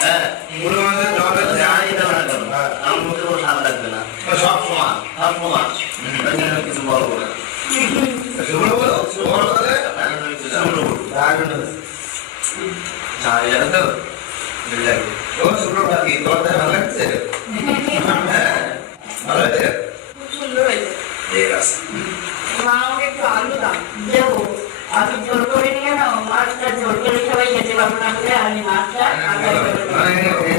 হ্যাঁ পুরো মানে জলে জানি না কেন আমার মধ্যে কোনো স্বাদ লাগবে না সব সমান সব সমান কিছু বড় বলে শুরু বলো বড় বলে শুরু জানি জানো তো লাগবে ও শুরুটা কি তোমাদের ভালো লাগছে হ্যাঁ ভালো লাগছে খুব সুন্দর হয়েছে ঠিক আছে মা আমাকে একটু আলু দাও দেবো আমি জোর করে নিয়ে নাও মাছটা জোর করে সবাই খেতে পারবো না বলে আমি মাছটা আগে